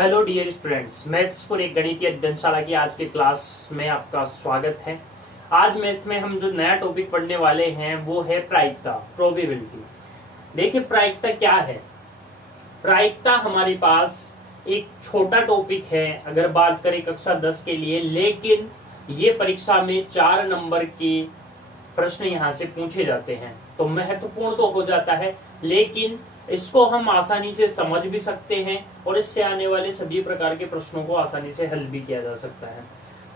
Hello dear students, maths for एक गणितीय अध्ययनशाला की आज के क्लास में आपका स्वागत है। आज मैथ में हम जो नया टॉपिक पढ़ने वाले हैं वो है प्रायिकता, प्रोबेबिलिटी। देखिए प्रायिकता क्या है। प्रायिकता हमारे पास एक छोटा टॉपिक है अगर बात करें कक्षा 10 के लिए, लेकिन ये परीक्षा में 4 नंबर के प्रश्न यहाँ से पूछे जाते हैं, तो महत्वपूर्ण तो हो जाता है, लेकिन इसको हम आसानी से समझ भी सकते हैं और इससे आने वाले सभी प्रकार के प्रश्नों को आसानी से हल भी किया जा सकता है।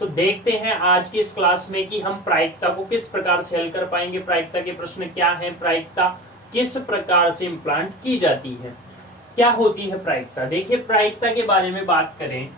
तो देखते हैं आज की इस क्लास में कि हम प्रायिकता को किस प्रकार से हल कर पाएंगे, प्रायिकता के प्रश्न क्या हैं, प्रायिकता किस प्रकार से इम्प्लांट की जाती है, क्या होती है प्रायिकता। देखिए प्रायिकता के बारे में बात करें,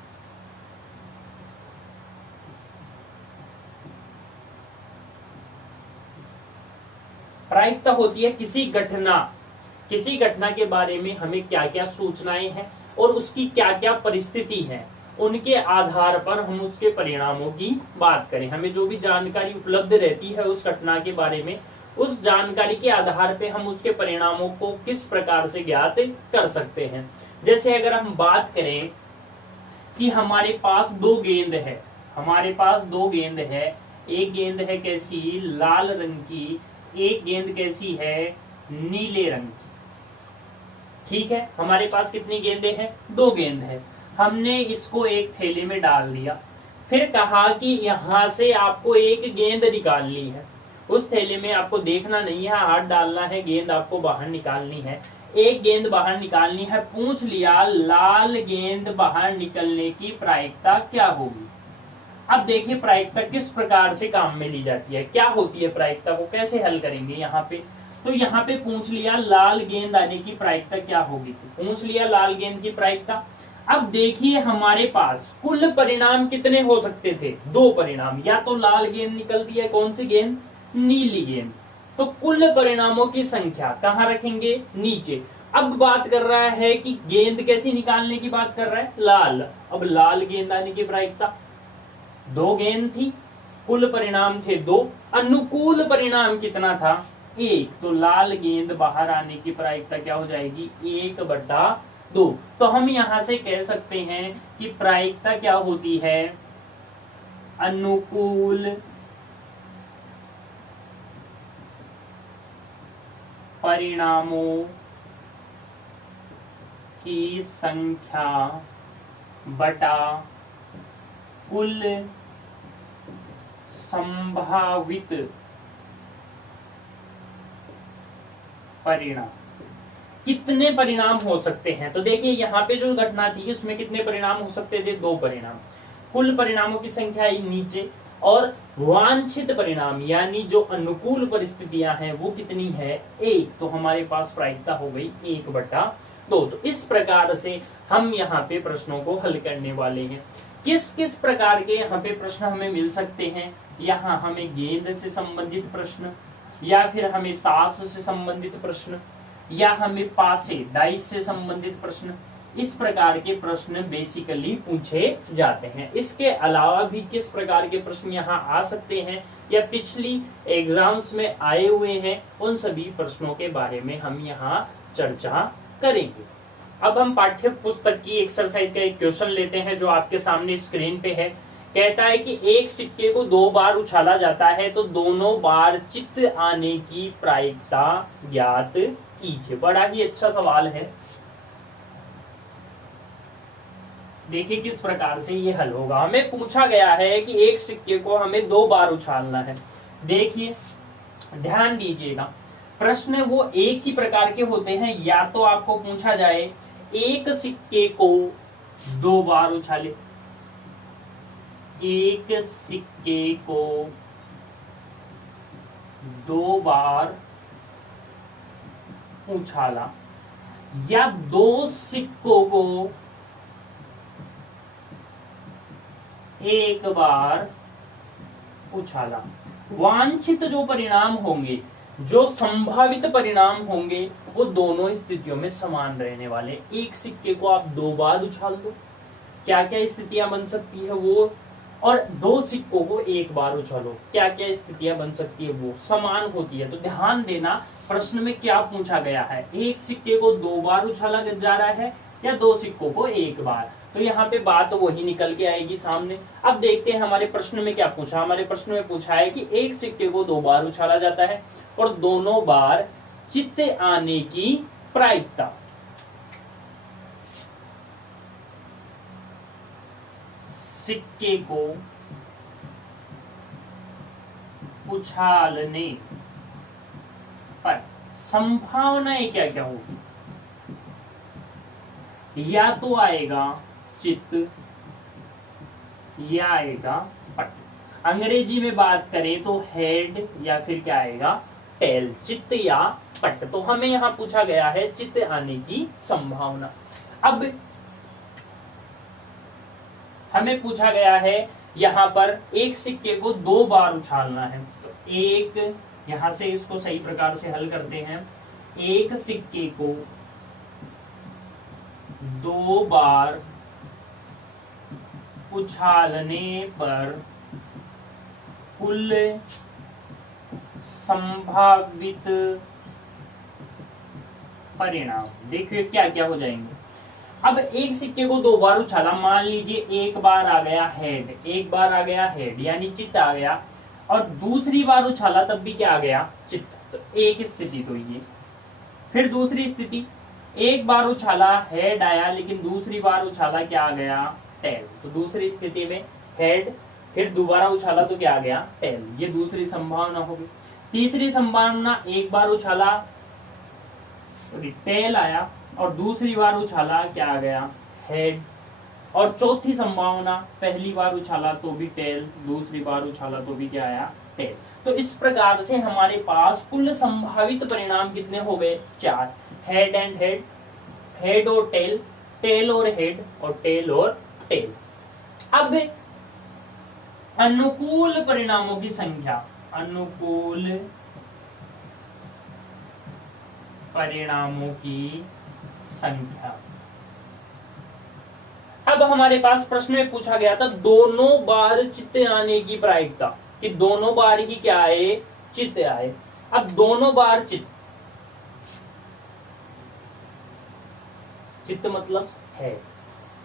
प्रायिकता होती है किसी घटना के बारे में हमें क्या क्या सूचनाएं हैं और उसकी क्या क्या परिस्थिति है, उनके आधार पर हम उसके परिणामों की बात करें। हमें जो भी जानकारी उपलब्ध रहती है उस घटना के बारे में, उस जानकारी के आधार पे हम उसके परिणामों को किस प्रकार से ज्ञात कर सकते हैं। जैसे अगर हम बात करें कि हमारे पास दो गेंद है, एक गेंद है कैसी, लाल रंग की, एक गेंद कैसी है, नीले रंग की। ठीक है, हमारे पास कितनी गेंदें हैं, 2 गेंद है। हमने इसको एक थैले में डाल दिया, फिर कहा कि यहां से आपको एक गेंद निकालनी है। उस थैले में आपको देखना नहीं है, हाथ डालना है, गेंद आपको बाहर निकालनी है। एक गेंद बाहर निकालनी है, पूछ लिया लाल गेंद बाहर निकलने की प्रायिकता क्या होगी। अब देखिए प्रायिकता किस प्रकार से काम में ली जाती है, क्या होती है प्रायिकता को कैसे हल करेंगे। यहाँ पे तो यहाँ पे पूछ लिया लाल गेंद आने की प्रायिकता क्या होगी, तो पूछ लिया लाल गेंद की प्रायिकता। अब देखिए हमारे पास कुल परिणाम कितने हो सकते थे, 2 परिणाम, या तो लाल गेंद निकलती है, कौन सी गेंद, नीली गेंद। तो कुल परिणामों की संख्या कहाँ रखेंगे, नीचे। अब बात कर रहा है कि गेंद कैसी निकालने की बात कर रहा है, लाल। अब लाल गेंद आने की प्रायिकता, 2 गेंद थी, कुल परिणाम थे 2, अनुकूल परिणाम कितना था, 1। तो लाल गेंद बाहर आने की प्रायिकता क्या हो जाएगी, 1/2। तो हम यहां से कह सकते हैं कि प्रायिकता क्या होती है, अनुकूल परिणामों की संख्या बटा कुल संभावित परिणाम। कितने परिणाम हो सकते हैं, तो देखिए यहाँ पे जो घटना थी उसमें कितने परिणाम हो सकते थे, 2 परिणाम। कुल परिणामों की संख्या आई नीचे, और वांछित परिणाम यानी जो अनुकूल परिस्थितियां हैं वो कितनी है, 1। तो हमारे पास प्रायिकता हो गई 1/2। तो इस प्रकार से हम यहाँ पे प्रश्नों को हल करने वाले हैं। किस किस प्रकार के यहाँ पे प्रश्न हमें मिल सकते हैं, यहाँ हमें गेंद से संबंधित प्रश्न, या फिर हमें ताश से संबंधित प्रश्न, या हमें पासे डाइस से संबंधित प्रश्न, इस प्रकार के प्रश्न बेसिकली पूछे जाते हैं। इसके अलावा भी किस प्रकार के प्रश्न यहाँ आ सकते हैं या पिछली एग्जाम्स में आए हुए हैं, उन सभी प्रश्नों के बारे में हम यहाँ चर्चा करेंगे। अब हम पाठ्य पुस्तक की एक्सरसाइज का एक क्वेश्चन लेते हैं जो आपके सामने स्क्रीन पे है। कहता है कि एक सिक्के को 2 बार उछाला जाता है तो दोनों बार चित्त आने की प्रायिकता ज्ञात कीजिए। बड़ा ही अच्छा सवाल है, देखिए किस प्रकार से ये हल होगा। हमें पूछा गया है कि एक सिक्के को हमें 2 बार उछालना है। देखिए ध्यान दीजिएगा, प्रश्न वो एक ही प्रकार के होते हैं, या तो आपको पूछा जाए एक सिक्के को 2 बार उछाले, एक सिक्के को 2 बार उछाला, या 2 सिक्कों को 1 बार उछाला। वांछित जो परिणाम होंगे, जो संभावित परिणाम होंगे, वो दोनों स्थितियों में समान रहने वाले। एक सिक्के को आप 2 बार उछाल दो, क्या क्या स्थितियां बन सकती है वो, और 2 सिक्कों को 1 बार उछालो, क्या क्या स्थितियां बन सकती है वो समान होती है। तो ध्यान देना प्रश्न में क्या पूछा गया है, एक सिक्के को 2 बार उछाला जा रहा है, या 2 सिक्कों को एक बार। तो यहाँ पे बात तो वही निकल के आएगी सामने। अब देखते हैं हमारे प्रश्न में क्या पूछा। हमारे प्रश्न में पूछा है कि एक सिक्के को 2 बार उछाला जाता है और दोनों बार चित्त आने की प्रायिकता। सिक्के को उछालने पर संभावनाएं क्या क्या होगी? या तो आएगा चित्त या आएगा पट। अंग्रेजी में बात करें तो हेड या फिर क्या आएगा टेल, चित्त या पट। तो हमें यहां पूछा गया है चित्त आने की संभावना। अब हमें पूछा गया है यहां पर एक सिक्के को 2 बार उछालना है। तो एक यहां से इसको सही प्रकार से हल करते हैं। एक सिक्के को 2 बार उछालने पर कुल संभावित परिणाम देखिए क्या क्या हो जाएंगे। अब एक सिक्के को 2 बार उछाला, मान लीजिए एक बार आ गया हेड, एक बार आ गया हेड यानी चित्त आ गया, और दूसरी बार उछाला तब भी क्या आ गया चित्त। तो एक स्थिति तो ये। फिर दूसरी स्थिति, एक बार उछाला हेड आया लेकिन दूसरी बार उछाला क्या आ गया टेल। तो दूसरी स्थिति में हेड, फिर दोबारा उछाला तो क्या आ गया टेल। ये दूसरी संभावना होगी। तीसरी संभावना, एक बार उछाला टेल आया और दूसरी बार उछाला क्या आ गया हेड। और चौथी संभावना, पहली बार उछाला तो भी टेल, दूसरी बार उछाला तो भी क्या आया टेल। तो इस प्रकार से हमारे पास कुल संभावित परिणाम कितने हो गए 4। हेड एंड हेड, हेड और टेल, टेल और हेड, और टेल और टेल। अब अनुकूल परिणामों की संख्या, अनुकूल परिणामों की संख्या। अब हमारे पास प्रश्न में पूछा गया था दोनों बार चित्त आने की प्रायिकता, कि दोनों बार ही क्या आए चित्त आए। अब दोनों बार चित्त, चित्त मतलब है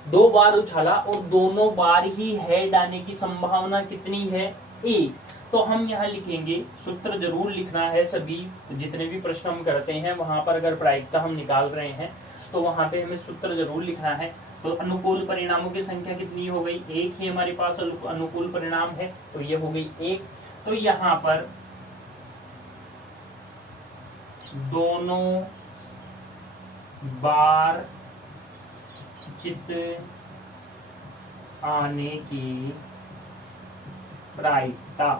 2 बार उछाला और दोनों बार ही हेड आने की संभावना कितनी है 1। तो हम यहाँ लिखेंगे, सूत्र जरूर लिखना है सभी जितने भी प्रश्न हम करते हैं वहां पर अगर प्रायिकता हम निकाल रहे हैं तो वहां पे हमें सूत्र जरूर लिखना है। तो अनुकूल परिणामों की संख्या कितनी हो गई 1 ही हमारे पास अनुकूल परिणाम है, तो ये हो गई 1। तो यहाँ पर दोनों बार चित्त आने की प्रायिकता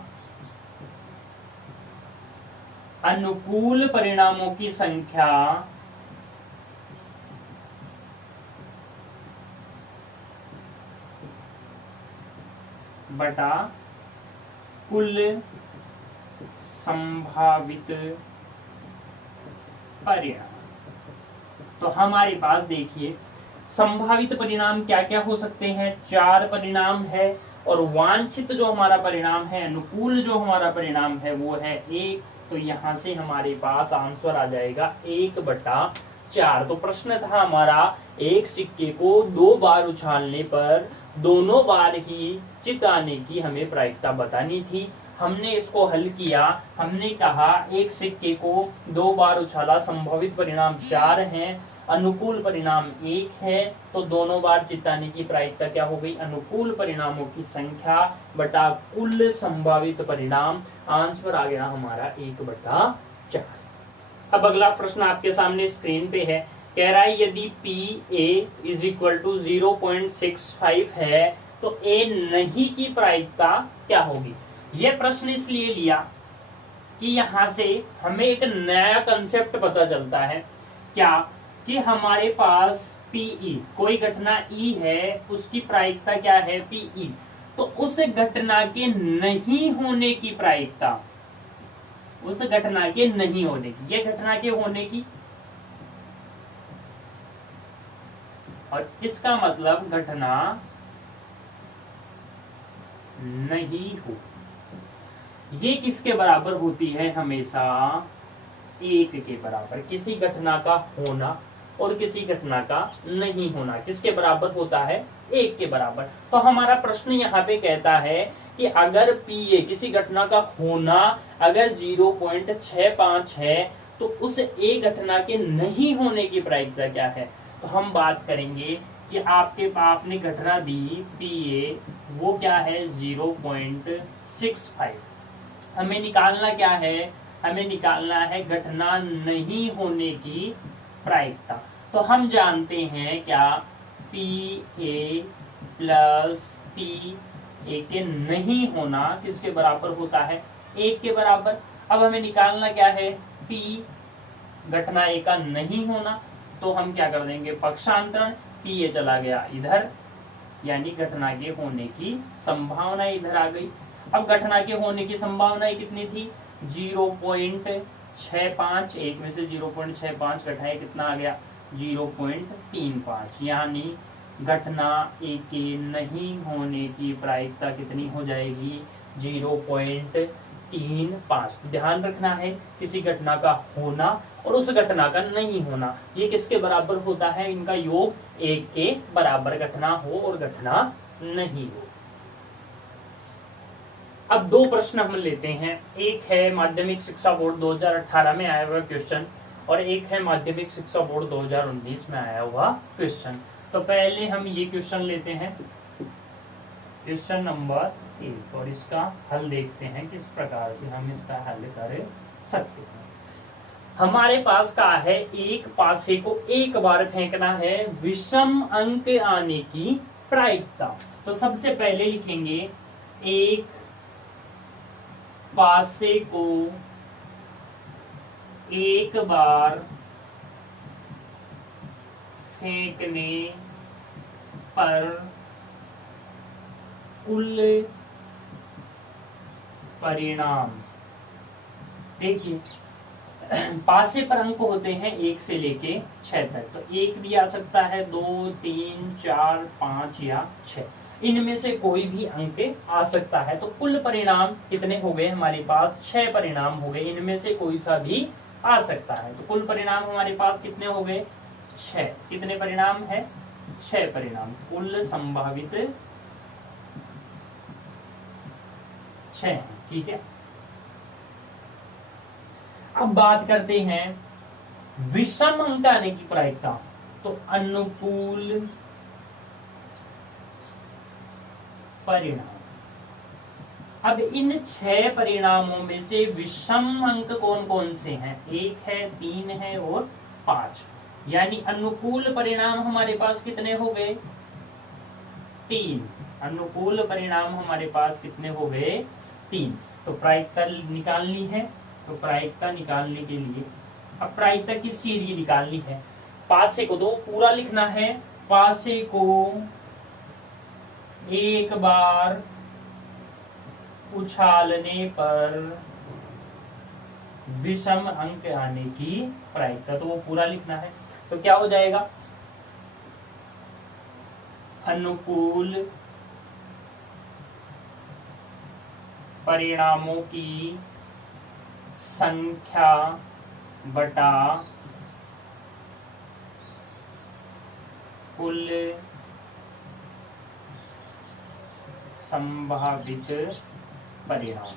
अनुकूल परिणामों की संख्या बटा कुल संभावित परिणाम। तो हमारे पास देखिए संभावित परिणाम क्या क्या हो सकते हैं, 4 परिणाम है, और वांछित जो हमारा परिणाम है, अनुकूल जो हमारा परिणाम है वो है 1। तो यहां से हमारे पास आंसर आ जाएगा 1/4। तो प्रश्न था हमारा एक सिक्के को 2 बार उछालने पर दोनों बार ही चित्त आने की हमें प्रायिकता बतानी थी। हमने इसको हल किया, हमने कहा एक सिक्के को 2 बार उछाला, संभावित परिणाम 4 हैं, अनुकूल परिणाम 1 है, तो दोनों बार चित्त आने की प्रायिकता क्या हो गई अनुकूल परिणामों की संख्या बटा कुल संभावित परिणाम। आंसर आ गया हमारा 1/4। अब अगला प्रश्न आपके सामने स्क्रीन पे है, कह रहा है यदि PA = 0.65 है तो A नहीं की प्रायिकता क्या होगी। यह प्रश्न इसलिए लिया कि यहां से हमें एक नया कंसेप्ट पता चलता है, क्या कि हमारे पास PE कोई घटना E है, उसकी प्रायिकता क्या है PE। तो उस घटना के नहीं होने की प्रायिकता, उस घटना के नहीं होने की, ये घटना के होने की, और इसका मतलब घटना नहीं हो, ये किसके बराबर होती है हमेशा 1 के बराबर। किसी घटना का होना और किसी घटना का नहीं होना किसके बराबर होता है, 1 के बराबर। तो हमारा प्रश्न यहाँ पे कहता है कि अगर PA किसी घटना का होना अगर 0.65 है तो उस एक घटना के नहीं होने की प्रायिकता क्या है। तो हम बात करेंगे कि आपने घटना दी PA, वो क्या है 0.65। हमें निकालना क्या है, हमें निकालना है घटना नहीं होने की प्रायिकता। तो हम जानते हैं क्या, PA प्लस PA के नहीं होना किसके बराबर होता है, 1 के बराबर। अब हमें निकालना क्या है, P घटना A का नहीं होना। तो हम क्या कर देंगे, पक्षांतरण, PA चला गया इधर, यानी घटना के होने की संभावना इधर आ गई। अब घटना के होने की संभावना कितनी थी, 0.65, 1 में से 0.65 घटाए कितना आ गया 0.35, यानी घटना A के नहीं होने की प्रायिकता कितनी हो जाएगी 0.35। ध्यान रखना है किसी घटना का होना और उस घटना का नहीं होना ये किसके बराबर होता है, इनका योग 1 के बराबर, घटना हो और घटना नहीं हो। अब 2 प्रश्न हम लेते हैं, एक है माध्यमिक शिक्षा बोर्ड 2018 में आया हुआ क्वेश्चन और एक है माध्यमिक शिक्षा बोर्ड 2019 में आया हुआ क्वेश्चन। तो पहले हम ये क्वेश्चन लेते हैं, क्वेश्चन नंबर 1, और इसका हल देखते हैं किस प्रकार से हम इसका हल कर सकते हैं। हमारे पास का है एक पासे को एक बार फेंकना है, विषम अंक आने की प्रायिकता। तो सबसे पहले लिखेंगे एक पासे को एक बार फेंकने पर कुल परिणाम। देखिए पासे पर अंक होते हैं 1 से लेके 6 तक, तो 1 भी आ सकता है, 2, 3, 4, 5 या 6, इनमें से कोई भी अंक आ सकता है। तो कुल परिणाम कितने हो गए हमारे पास, 6 परिणाम हो गए, इनमें से कोई सा भी आ सकता है। तो कुल परिणाम हमारे पास कितने हो गए, 6। कितने परिणाम है, 6 परिणाम, कुल संभावित 6 है। ठीक है, अब बात करते हैं विषम अंक आने की प्रायिकता। तो अनुकूल परिणाम, अब इन 6 परिणामों में से विषम अंक कौन कौन से हैं, 1 है, 3 है और 5, यानी अनुकूल परिणाम हमारे पास कितने हो गए, 3। अनुकूल परिणाम हमारे पास कितने हो गए, 3। तो प्रायिकता निकालनी है, तो प्रायिकता निकालने के लिए अब प्रायिकता किस चीज की निकालनी है, पासे को, तो पूरा लिखना है, पासे को एक बार उछालने पर विषम अंक आने की प्रायिकता, तो वो पूरा लिखना है। तो क्या हो जाएगा, अनुकूल परिणामों की संख्या बटा कुल संभावित परिणाम।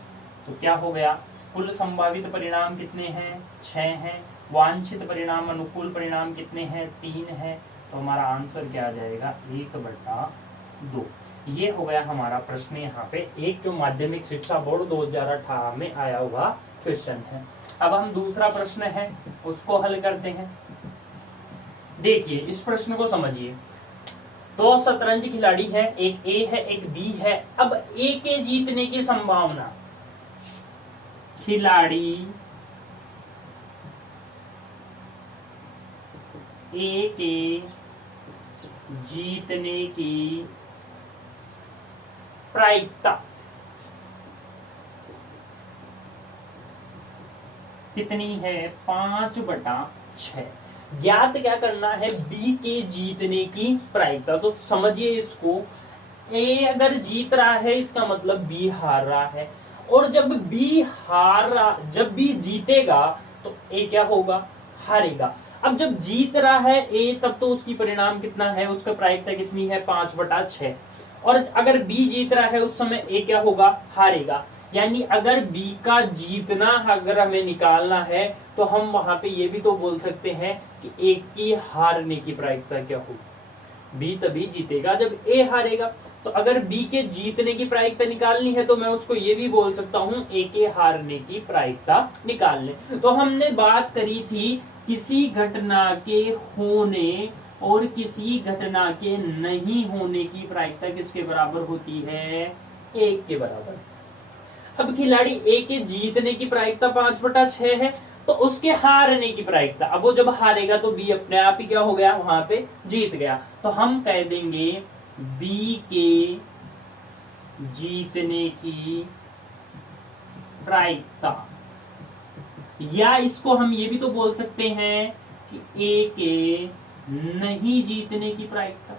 तो क्या हो गया, कुल संभावित परिणाम कितने हैं, 6 हैं, वांछित परिणाम अनुकूल परिणाम कितने हैं, 3 है। तो हमारा आंसर क्या आ जाएगा, 1/2। ये हो गया हमारा प्रश्न यहाँ पे, एक जो माध्यमिक शिक्षा बोर्ड 2018 में आया हुआ क्वेश्चन है। अब हम दूसरा प्रश्न है उसको हल करते हैं। देखिए इस प्रश्न को समझिए, 2 शतरंज खिलाड़ी है, एक ए है एक बी है। अब ए के जीतने की संभावना, खिलाड़ी ए के जीतने की प्रायिकता कितनी है, 5/6। ज्ञात क्या करना है, बी के जीतने की प्रायिकता। तो समझिए इसको, ए अगर जीत रहा है इसका मतलब बी हार रहा है, और जब बी जीतेगा तो ए क्या होगा, हारेगा। अब जब जीत रहा है ए, तब तो उसकी परिणाम कितना है, उसका प्रायिकता कितनी है 5/6। और अगर बी जीत रहा है उस समय ए क्या होगा, हारेगा। यानी अगर बी का जीतना अगर हमें निकालना है तो हम वहां पे ये भी तो बोल सकते हैं कि ए की हारने की प्रायिकता क्या होगी। बी तभी जीतेगा जब ए हारेगा। तो अगर बी के जीतने की प्रायिकता निकालनी है तो मैं उसको ये भी बोल सकता हूं ए के हारने की प्रायिकता निकालने। तो हमने बात करी थी किसी घटना के होने और किसी घटना के नहीं होने की प्रायिकता किसके बराबर होती है, 1 के बराबर। अब खिलाड़ी ए के जीतने की प्रायिकता 5/6 है, तो उसके हारने की प्रायिकता, अब वो जब हारेगा तो बी अपने आप ही क्या हो गया, वहां पे जीत गया। तो हम कह देंगे बी के जीतने की प्रायिकता, या इसको हम ये भी तो बोल सकते हैं कि ए के नहीं जीतने की प्रायिकता।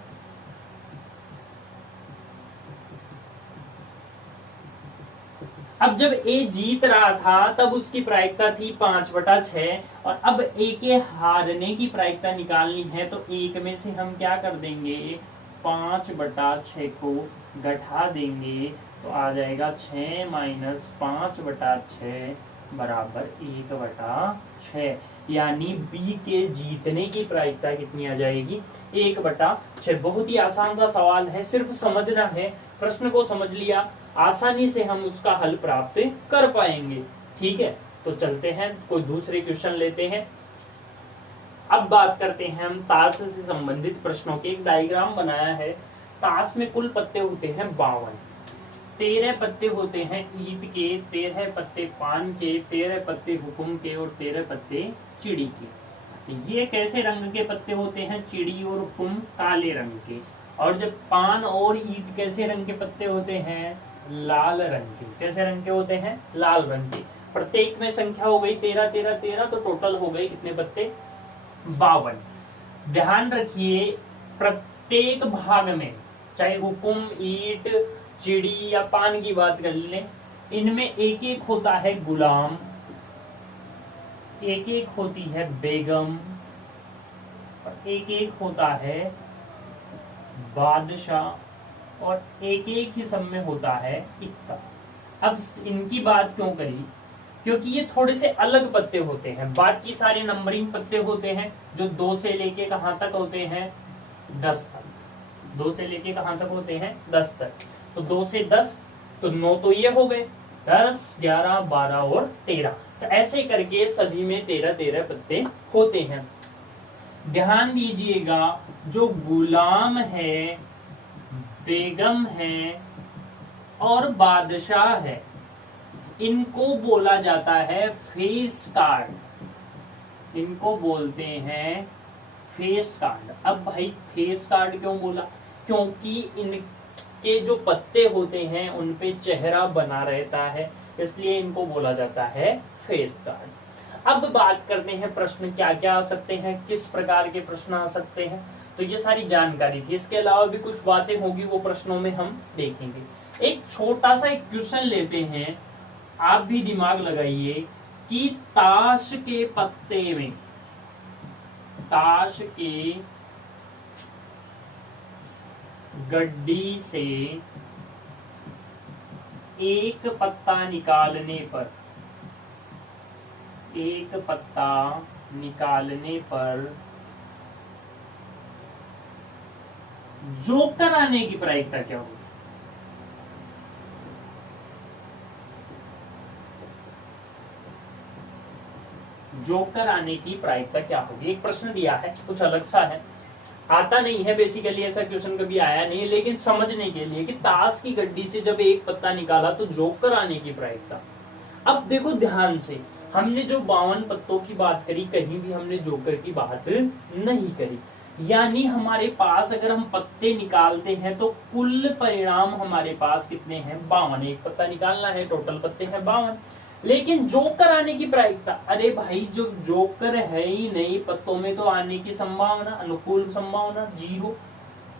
अब जब ए जीत रहा था तब उसकी प्रायिकता थी 5/6, और अब ए के हारने की प्रायिकता निकालनी है तो 1 में से हम क्या कर देंगे, 5/6 को घटा देंगे, तो आ जाएगा 6 - 5/6 बराबर 1/6। यानी बी के जीतने की प्रायिकता कितनी आ जाएगी, 1/6। बहुत ही आसान सा सवाल है, सिर्फ समझना है, प्रश्न को समझ लिया आसानी से हम उसका हल प्राप्त कर पाएंगे। ठीक है, तो चलते हैं कोई दूसरे क्वेश्चन लेते हैं। अब बात करते हैं हम ताश से संबंधित प्रश्नों के। एक डायग्राम बनाया है। ताश में कुल पत्ते होते हैं 52, 13 पत्ते होते हैं ईंट के, 13 पत्ते पान के, 13 पत्ते हुकुम के और 13 पत्ते चिड़ी के। ये कैसे रंग के पत्ते होते हैं, चिड़ी और हुकुम काले रंग के, और जब पान और ईंट कैसे रंग के पत्ते होते हैं, लाल रंग के। कैसे रंग के होते हैं, लाल रंग के। प्रत्येक में संख्या हो गई 13 13 13, तो टोटल हो गए कितने पत्ते, 52। ध्यान रखिए प्रत्येक भाग में, चाहे हुकुम, ईंट, चिड़ी या पान की बात कर लें, इनमें एक एक होता है गुलाम, एक एक होती है बेगम, और एक एक होता है बादशाह, और एक एक ही सब में होता है इक्का। अब इनकी बात क्यों करी, क्योंकि ये थोड़े से अलग पत्ते होते हैं। बाकी सारे नंबरिंग पत्ते होते हैं जो 2 से लेके कहां तक होते हैं, 10 तक। 2 से लेके कहां तक होते हैं, 10 तक। तो 2 से 10 तो 9 तो ये हो गए, 10 11 12 और 13। तो ऐसे करके सभी में 13 13 पत्ते होते हैं। ध्यान दीजिएगा जो गुलाम है, बेगम है और बादशाह है, इनको बोला जाता है फेस कार्ड। इनको बोलते हैं फेस कार्ड। अब भाई फेस कार्ड क्यों बोला, क्योंकि इनके जो पत्ते होते हैं उन पे चेहरा बना रहता है, इसलिए इनको बोला जाता है फेस कार्ड। अब बात करते हैं प्रश्न क्या क्या आ सकते हैं, किस प्रकार के प्रश्न आ सकते हैं। तो ये सारी जानकारी थी, इसके अलावा भी कुछ बातें होगी वो प्रश्नों में हम देखेंगे। एक छोटा सा एक क्वेश्चन लेते हैं, आप भी दिमाग लगाइए कि ताश के पत्ते में, ताश के गड्डी से एक पत्ता निकालने पर, एक पत्ता निकालने पर जोकर आने की प्रायिकता क्या होगी। जोकर आने की प्रायिकता क्या होगी। एक प्रश्न दिया है, कुछ अलग सा है, आता नहीं है बेसिकली, ऐसा क्वेश्चन कभी आया नहीं, लेकिन समझने के लिए कि ताश की गड्डी से जब एक पत्ता निकाला तो जोकर आने की प्रायिकता। अब देखो ध्यान से, हमने जो 52 पत्तों की बात करी, कहीं भी हमने जोकर की बात नहीं करी। यानी हमारे पास अगर हम पत्ते निकालते हैं तो कुल परिणाम हमारे पास कितने हैं, 52। एक पत्ता निकालना है, टोटल पत्ते हैं 52। लेकिन जोकर आने की प्रायिकता, अरे भाई जो जोकर है ही नहीं पत्तों में, तो आने की संभावना, अनुकूल संभावना 0,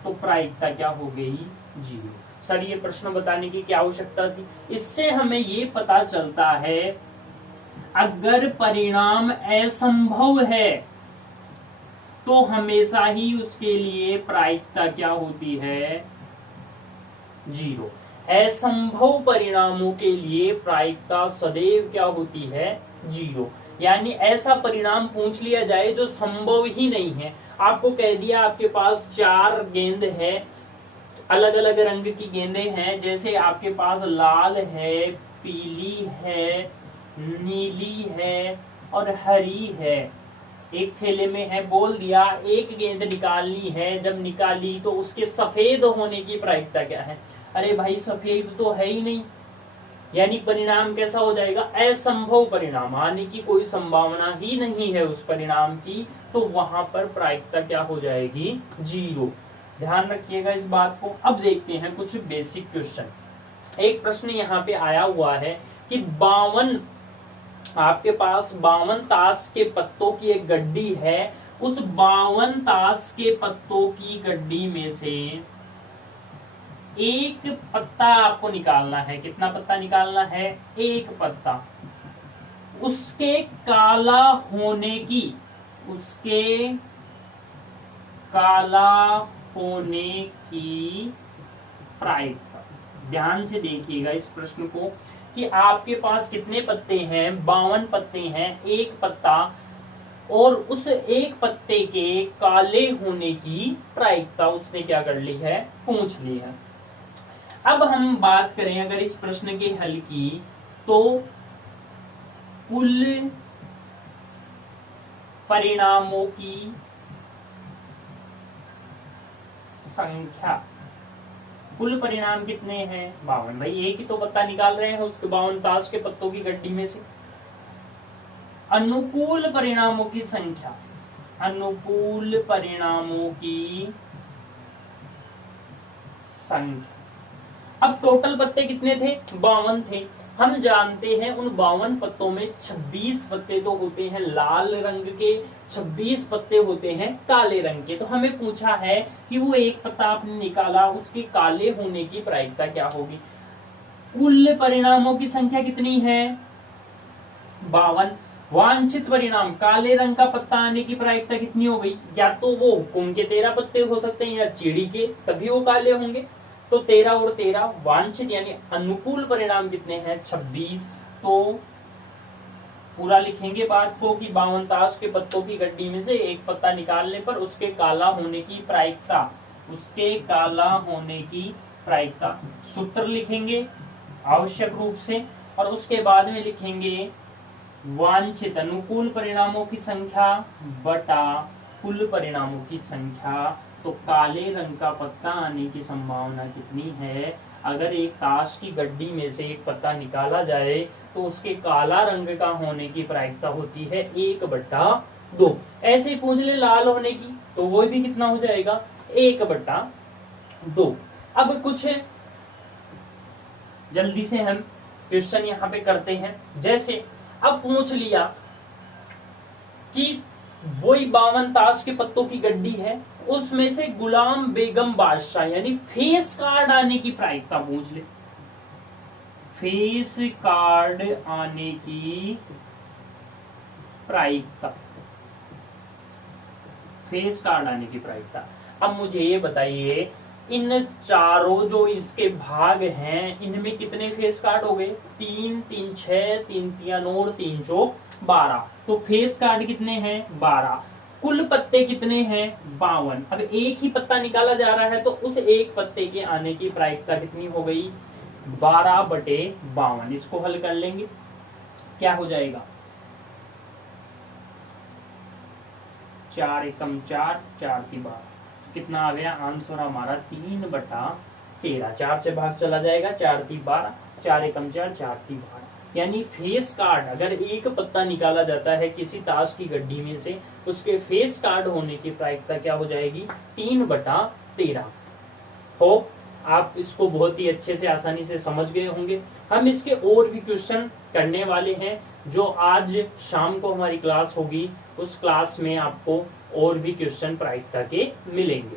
तो प्रायिकता क्या हो गई, 0। सर ये प्रश्न बताने की क्या आवश्यकता थी, इससे हमें ये पता चलता है अगर परिणाम असंभव है तो हमेशा ही उसके लिए प्रायिकता क्या होती है, 0। असंभव परिणामों के लिए प्रायिकता सदैव क्या होती है, 0। यानी ऐसा परिणाम पूछ लिया जाए जो संभव ही नहीं है। आपको कह दिया आपके पास 4 गेंद है, अलग अलग रंग की गेंदें हैं, जैसे आपके पास लाल है, पीली है, नीली है और हरी है, एक थैले में है। बोल दिया एक गेंद निकालनी है, जब निकाली तो उसके सफेद होने की प्रायिकता क्या है। अरे भाई सफेद तो है ही नहीं, यानी परिणाम कैसा हो जाएगा, असंभव परिणाम, आने की कोई संभावना ही नहीं है उस परिणाम की, तो वहां पर प्रायिकता क्या हो जाएगी, 0। ध्यान रखिएगा इस बात को। अब देखते हैं कुछ बेसिक क्वेश्चन। एक प्रश्न यहाँ पे आया हुआ है कि 52, आपके पास 52 ताश के पत्तों की एक गड्डी है, उस 52 ताश के पत्तों की गड्डी में से एक पत्ता आपको निकालना है। कितना पत्ता निकालना है, एक पत्ता। उसके काला होने की, उसके काला होने की प्रायिकता। ध्यान से देखिएगा इस प्रश्न को कि आपके पास कितने पत्ते हैं, 52 पत्ते हैं, एक पत्ता, और उस एक पत्ते के काले होने की प्रायिकता उसने क्या कर ली है, पूछ ली है। अब हम बात करें अगर इस प्रश्न के हल की, तो कुल परिणामों की संख्या, कुल परिणाम कितने हैं, 52। भाई एक ही तो पत्ता निकाल रहे हैं उसके 52 ताश के पत्तों की गड्डी में से। अनुकूल परिणामों की संख्या, अनुकूल परिणामों की संख्या। अब टोटल पत्ते कितने थे, 52 थे। हम जानते हैं उन 52 पत्तों में 26 पत्ते तो होते हैं लाल रंग के, 26 पत्ते होते हैं काले रंग के। तो हमें पूछा है कि वो एक पत्ता आपने निकाला, उसके काले होने की प्रायिकता क्या होगी। कुल परिणामों की संख्या कितनी है, 52। वांछित परिणाम, काले रंग का पत्ता आने की प्रायिकता कितनी हो गई, या तो वो हुकुम के 13 पत्ते हो सकते हैं या चिड़ी के, तभी वो काले होंगे। तो 13 और 13 वांछित यानी अनुकूल परिणाम कितने हैं, 26। तो पूरा लिखेंगे बात को कि 52 ताश के पत्तों की गड्डी में से एक पत्ता निकालने पर उसके काला होने की प्रायिकता, उसके काला होने की प्रायिकता, सूत्र लिखेंगे आवश्यक रूप से, और उसके बाद में लिखेंगे वांछित अनुकूल परिणामों की संख्या बटा कुल परिणामों की संख्या। तो काले रंग का पत्ता आने की संभावना कितनी है, अगर एक ताश की गड्डी में से एक पत्ता निकाला जाए तो उसके काला रंग का होने की प्रायिकता होती है 1/2। ऐसे ही पूछ ले लाल होने की, तो वो भी कितना हो जाएगा, 1/2। अब कुछ जल्दी से हम क्वेश्चन यहाँ पे करते हैं। जैसे अब पूछ लिया कि वही 52 ताश के पत्तों की गड्डी है, उसमें से गुलाम बेगम बादशाह यानी फेस कार्ड आने की प्रायिकता पूछ ले। फेस कार्ड आने की प्रायिकता, फेस कार्ड आने की प्रायिकता। अब मुझे ये बताइए इन चारों जो इसके भाग हैं, इनमें कितने फेस कार्ड हो गए, 3 3 6, 3 3 और 3 4 12। तो फेस कार्ड कितने हैं, 12। कुल पत्ते कितने हैं, 52। अब एक ही पत्ता निकाला जा रहा है तो उस एक पत्ते के आने की प्रायिकता कितनी हो गई, 12/52। इसको हल कर लेंगे, क्या हो जाएगा, 4 एकम 4, 4 की 12, कितना आ गया आंसर हमारा 3/13। 4 से भाग चला जाएगा, 4 की 12, 4 एकम 4, 4 की 12। यानी फेस कार्ड अगर एक पत्ता निकाला जाता है किसी ताश की गड्डी में से, उसके फेस कार्ड होने की प्रायिकता क्या हो जाएगी, 3/13। होप आप इसको बहुत ही अच्छे से आसानी से समझ गए होंगे। हम इसके और भी क्वेश्चन करने वाले हैं, जो आज शाम को हमारी क्लास होगी, उस क्लास में आपको और भी क्वेश्चन प्रायिकता के मिलेंगे।